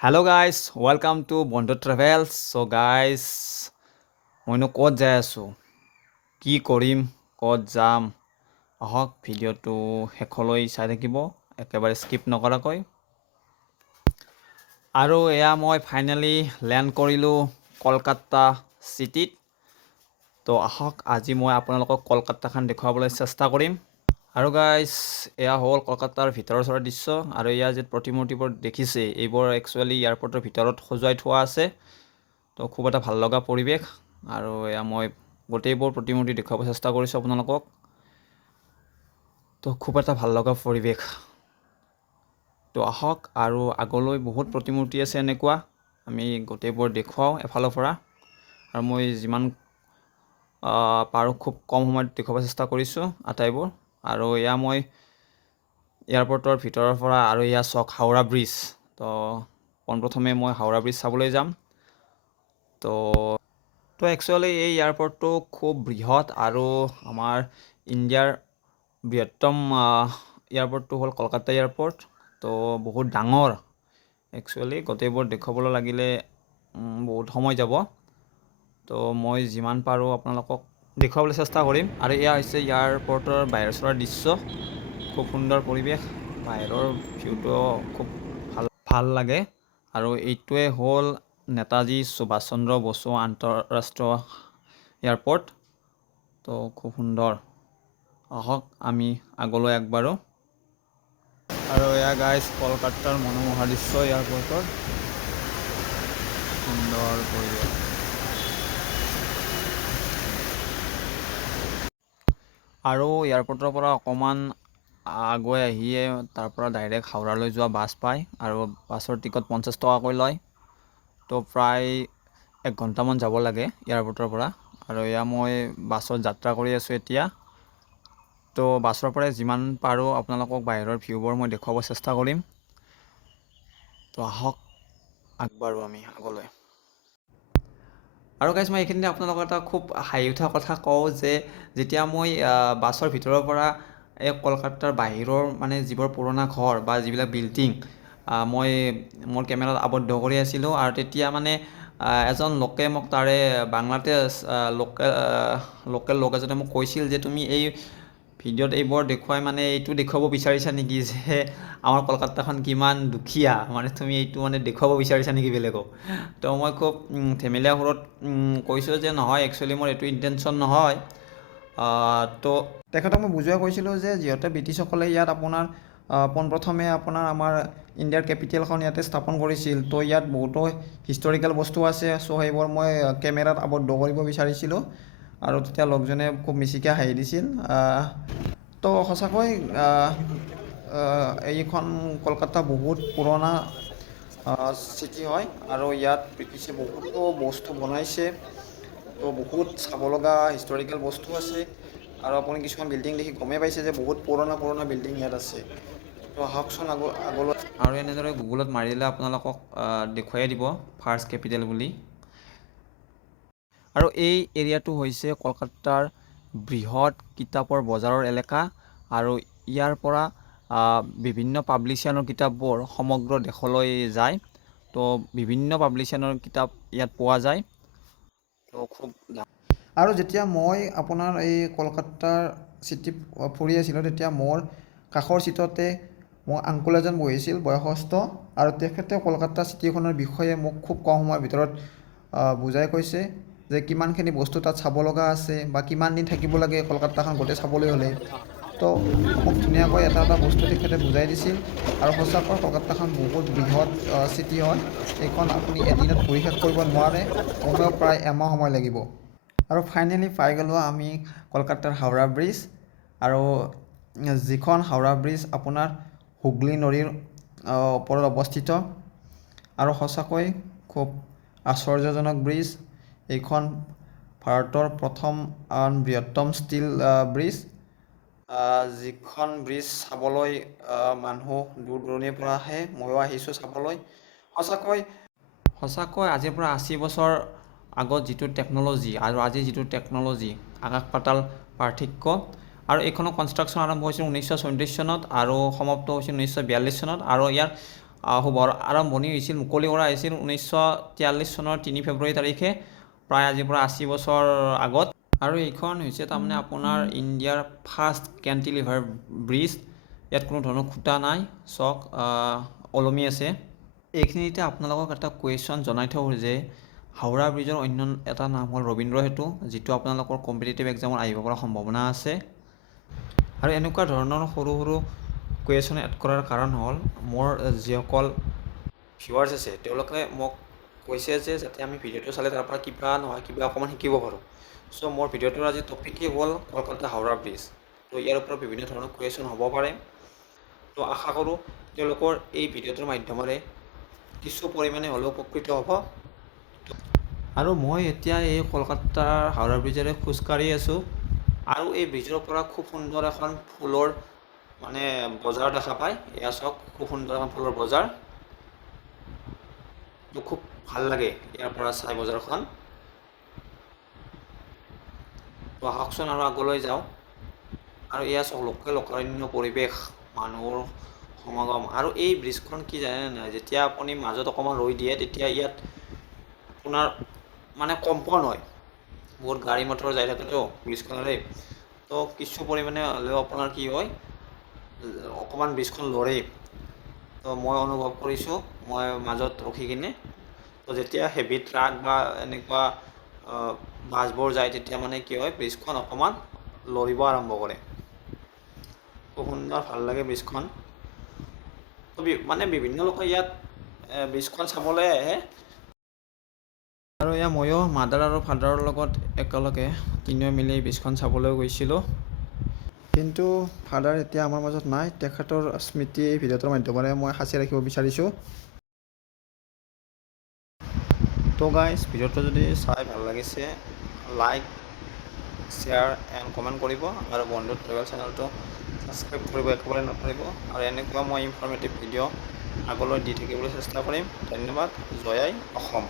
Hello' guys welcome to বন্ধু travels. Guys মইনো ক'ত যাই আছোঁ, কি কৰিম, ক'ত যাম, আহক ভিডিঅ'টো শেষলৈ চাই থাকিব একেবাৰে স্কিপ নকৰাকৈ। আৰু এয়া মই ফাইনেলি লেণ্ড কৰিলোঁ কলকাতা চিটিত। তো আহক আজি মই আপোনালোকক কলকাতাখন দেখুৱাবলৈ চেষ্টা কৰিম। আৰু গাইজ এয়া হ'ল কলকাতাৰ ভিতৰৰ চৰা দৃশ্য। আৰু ইয়াৰ যি প্ৰতিমূৰ্তিবোৰ দেখিছে এইবোৰ একচুৱেলি এয়াৰপৰ্টৰ ভিতৰত সজোৱাই থোৱা আছে। তো খুব এটা ভাল লগা পৰিৱেশ। আৰু এয়া মই গোটেইবোৰ প্ৰতিমূৰ্তি দেখুৱাব চেষ্টা কৰিছোঁ আপোনালোকক। তো খুব এটা ভাল লগা পৰিৱেশ। তো আহক আৰু আগলৈ বহুত প্ৰতিমূৰ্তি আছে এনেকুৱা, আমি গোটেইবোৰ দেখুৱাওঁ এফালৰ পৰা। আৰু মই যিমান পাৰোঁ খুব কম সময়ত দেখুৱাব চেষ্টা কৰিছোঁ আটাইবোৰ। আৰু এয়া মই এয়াৰপৰ্টৰ ভিতৰৰ পৰা, আৰু এয়া চাওক হাওৰা ব্ৰিজ। তো পোনপ্ৰথমে মই হাওৰা ব্ৰিজ চাবলৈ যাম। তো একচুৱেলি এই এয়াৰপৰ্টটো খুব বৃহৎ, আৰু আমাৰ ইণ্ডিয়াৰ বৃহত্তম এয়াৰপৰ্টটো হ'ল কলকাতা এয়াৰপৰ্ট। তো বহুত ডাঙৰ একচুৱেলি, গোটেইবোৰ দেখুৱাবলৈ লাগিলে বহুত সময় যাব। তো মই যিমান পাৰোঁ আপোনালোকক দেখুৱাবলৈ চেষ্টা কৰিম। আৰু এয়া হৈছে এয়াৰপৰ্টৰ বাহিৰৰ চৰাৰ দৃশ্য। খুব সুন্দৰ পৰিৱেশ, বাহিৰৰ ভিউটো খুব ভাল লাগে। আৰু এইটোৱে হ'ল নেতাজী সুভাষ চন্দ্ৰ বসু আন্তঃৰাষ্ট্ৰীয় এয়াৰপৰ্ট। তো খুব সুন্দৰ, আহক আমি আগলৈ আগবাঢ়োঁ। আৰু এয়া গাইজ কলকাতাৰ মনোমোহা দৃশ্য এয়াৰপৰ্টৰ, সুন্দৰ পৰিৱেশ। আৰু এয়াৰপৰ্টৰ পৰা অকণমান আগুৱাই আহিয়ে তাৰ পৰা ডাইৰেক্ট হাওৰালৈ যোৱা বাছ পায়। আৰু বাছৰ টিকট 50 টকাকৈ লয়। তো প্ৰায় 1 ঘণ্টামান যাব লাগে এয়াৰপৰ্টৰ পৰা। আৰু এয়া মই বাছত যাত্ৰা কৰি আছোঁ এতিয়া। তো বাছৰ পৰাই যিমান পাৰোঁ আপোনালোকক বাহিৰৰ ভিউবোৰ মই দেখুৱাব চেষ্টা কৰিম। তো আহক আগবাঢ়োঁ আমি আগলৈ। আৰু গাইজ মই এইখিনিতে আপোনালোকৰ এটা খুব হাঁহি উঠা কথা কওঁ যে যেতিয়া মই বাছৰ ভিতৰৰ পৰা এই কলকাতাৰ বাহিৰৰ মানে যিবোৰ পুৰণা ঘৰ বা যিবিলাক বিল্ডিং মই মোৰ কেমেৰাত আবদ্ধ কৰি আছিলোঁ। আৰু তেতিয়া মানে এজন লোকে মোক তাৰে বাংলাতে লোকেল লোক এজনে মোক কৈছিল যে তুমি এই ভিডিঅ'ত এইবোৰ দেখুৱাই মানে এইটো দেখুৱাব বিচাৰিছা নেকি যে আমাৰ কলকাতাখন কিমান দুখীয়া, মানে তুমি এইটো মানে দেখুৱাব বিচাৰিছা নেকি বেলেগক। তো মই খুব ধেমেলীয়া সুৰত কৈছোঁ যে নহয়, একচুৱেলি মোৰ এইটো ইণ্টেনশ্যন নহয়। তো তেখেতক মই বুজোৱা কৈছিলোঁ যে যিহেতু ব্ৰিটিছসকলে ইয়াত আপোনাৰ পোনপ্ৰথমে আপোনাৰ আমাৰ ইণ্ডিয়াৰ কেপিটেলখন ইয়াতে স্থাপন কৰিছিল। তো ইয়াত বহুতো হিষ্টৰিকেল বস্তু আছে। চ' সেইবোৰ মই কেমেৰাত আবদ্ধ কৰিব বিচাৰিছিলোঁ। আৰু তেতিয়া লোকজনে খুব মিচিকৈ হাঁহি দিছিল। তো সঁচাকৈ এইখন কলকাতা বহুত পুৰণা চিটি হয়। আৰু ইয়াত ব্ৰিটিছে বহুতো বস্তু বনাইছে। তো বহুত চাব লগা হিষ্টৰিকেল বস্তু আছে। আৰু আপুনি কিছুমান বিল্ডিং দেখি গমেই পাইছে যে বহুত পুৰণা বিল্ডিং ইয়াত আছে। তো আহকচোন আগলৈ। আৰু এনেদৰে গুগলত মাৰিলে আপোনালোকক দেখুৱাই দিব ফাৰ্ষ্ট কেপিটেল বুলি। আৰু এই এৰিয়াটো হৈছে কলকাতাৰ বৃহৎ কিতাপৰ বজাৰৰ এলেকা। আৰু ইয়াৰ পৰা বিভিন্ন পাব্লিশ্যানৰ কিতাপবোৰ সমগ্ৰ দেশলৈ যায়। তো বিভিন্ন পাব্লিশ্যানৰ কিতাপ ইয়াত পোৱা যায়। তো খুব আৰু যেতিয়া মই আপোনাৰ এই কলকাতাৰ চিটি ফুৰি আছিলোঁ তেতিয়া মোৰ কাষৰ চিটতে মোৰ আংকুল এজন বহিছিল, বয়সস্থ। আৰু তেখেতে কলকাতা চিটিখনৰ বিষয়ে মোক খুব কম সময়ৰ ভিতৰত বুজাই কৈছে যে কিমানখিনি বস্তু তাত চাব লগা আছে বা কিমান দিন থাকিব লাগে কলকাতাখন গোটেই চাবলৈ হ'লে। তো মোক ধুনীয়াকৈ এটা এটা বস্তু তেখেতে বুজাই দিছিল। আৰু সঁচাকৈ কলকাতাখন বহুত বৃহৎ চিটি হয়। এইখন আপুনি এদিনত ঘূৰি শেষ কৰিব নোৱাৰে, কমেও প্ৰায় এমাহ সময় লাগিব। আৰু ফাইনেলি পাই গ'লোঁ আমি কলকাতাৰ হাওৰা ব্ৰিজ। আৰু যিখন হাওৰা ব্ৰিজ আপোনাৰ হুগলী নদীৰ ওপৰত অৱস্থিত। আৰু সঁচাকৈ খুব আশ্চৰ্যজনক ব্ৰিজ। এইখন ভাৰতৰ প্ৰথম বৃহত্তম ষ্টীল ব্ৰিজ, যিখন ব্ৰিজ চাবলৈ মানুহ দূৰ দূৰণিৰ পৰা আহে। ময়ো আহিছোঁ চাবলৈ। সঁচাকৈ আজিৰ পৰা 80 বছৰ আগত যিটো টেকন'লজি আৰু আজি যিটো টেকন'লজি, আকাশ পাতাল পাৰ্থক্য। আৰু এইখনৰ কনষ্ট্ৰাকশ্যন আৰম্ভ হৈছিল 1934 চনত আৰু সমাপ্ত হৈছিল 1942 চনত। আৰু ইয়াৰ শুভৰ আৰম্ভণি হৈছিল, মুকলি কৰা হৈছিল 1943 চনৰ 3 ফেব্ৰুৱাৰী তাৰিখে, প্ৰায় আজিৰ পৰা 80 বছৰ আগত। আৰু এইখন হৈছে তাৰমানে আপোনাৰ ইণ্ডিয়াৰ ফাৰ্ষ্ট কেণ্টিলিভাৰ ব্ৰিজ। ইয়াত কোনো ধৰণৰ খুঁটা নাই, চক ওলমি আছে। এইখিনিতে আপোনালোকক এটা কুৱেশ্যন জনাই থওঁ যে হাওৰা ব্ৰিজৰ অন্য এটা নাম হ'ল ৰবীন্দ্ৰ সেতু, যিটো আপোনালোকৰ কম্পিটিটিভ এক্সামত আহিব পৰা সম্ভাৱনা আছে। আৰু এনেকুৱা ধৰণৰ সৰু সৰু কুৱেশ্যন এড কৰাৰ কাৰণ হ'ল মোৰ যিসকল ভিউৱাৰ্ছ আছে তেওঁলোকে মোক কৈছে যে যাতে আমি ভিডিঅ'টো চালে তাৰ পৰা কিবা নহয় কিবা অকণমান শিকিব পাৰোঁ। চ' মোৰ ভিডিঅ'টোৰ আজি টপিকেই হ'ল কলকাতা হাওৰা ব্ৰিজ। তো ইয়াৰ ওপৰত বিভিন্ন ধৰণৰ কুৱেশ্যন হ'ব পাৰে। তো আশা কৰোঁ তেওঁলোকৰ এই ভিডিঅ'টোৰ মাধ্যমেৰে কিছু পৰিমাণে হ'লেও উপকৃত হ'ব। আৰু মই এতিয়া এই কলকাতাৰ হাওৰা ব্ৰিজেৰে খোজকাঢ়ি আছোঁ। আৰু এই ব্ৰিজৰ পৰা খুব সুন্দৰ এখন ফুলৰ মানে বজাৰ দেখা পায়। এয়া চাওক, খুব সুন্দৰ এখন ফুলৰ বজাৰ। তো খুব ভাল লাগে ইয়াৰ পৰা চাই বজাৰখন। তো আহকচোন আৰু আগলৈ যাওঁ। আৰু এয়া চাওক, লোকৰণ্য পৰিৱেশ, মানুহৰ সমাগম। আৰু এই ব্ৰিজখন কি জানে নাই, যেতিয়া আপুনি মাজত অকণমান ৰৈ দিয়ে তেতিয়া ইয়াত আপোনাৰ মানে কম্পন হয়। বহুত গাড়ী মটৰ যাই থাকেতো ব্ৰিজখনেৰে। তো কিছু পৰিমাণে হ'লেও আপোনাৰ কি হয়, অকণমান ব্ৰিজখন লৰে। তো মই অনুভৱ কৰিছোঁ মই মাজত ৰখি কিনে। তো যেতিয়া হেভি ট্ৰাক বা এনেকুৱা বাছবোৰ যায় তেতিয়া মানে কি হয়, ব্ৰিজখন অকণমান লৰিব আৰম্ভ কৰে। খুব সুন্দৰ, ভাল লাগে ব্ৰিজখন। তো মানে বিভিন্ন লোকে ইয়াত ব্ৰিজখন চাবলৈ আহে। আৰু এয়া ময়ো মাদাৰ আৰু ফাদাৰৰ লগত একেলগে তিনিও মিলি ব্ৰিজখন চাবলৈ গৈছিলোঁ। কিন্তু ফাদাৰ এতিয়া আমাৰ মাজত নাই। তেখেতৰ স্মৃতি এই ভিডিঅ'টোৰ মাধ্যমেৰে মই সাঁচি ৰাখিব বিচাৰিছোঁ। তো গাইজ, ভিডিঅ'টো যদি চাই ভাল লাগিছে লাইক, শ্বেয়াৰ এণ্ড কমেণ্ট কৰিব। আৰু বন্ধু ট্ৰেভেল চেনেলটো ছাবস্ক্ৰাইব কৰিব একেবাৰে নকৰিব। আৰু এনেকুৱা মই ইনফৰ্মেটিভ ভিডিঅ' আগলৈ দি থাকিবলৈ চেষ্টা কৰিম। ধন্যবাদ। জয় আই অসম।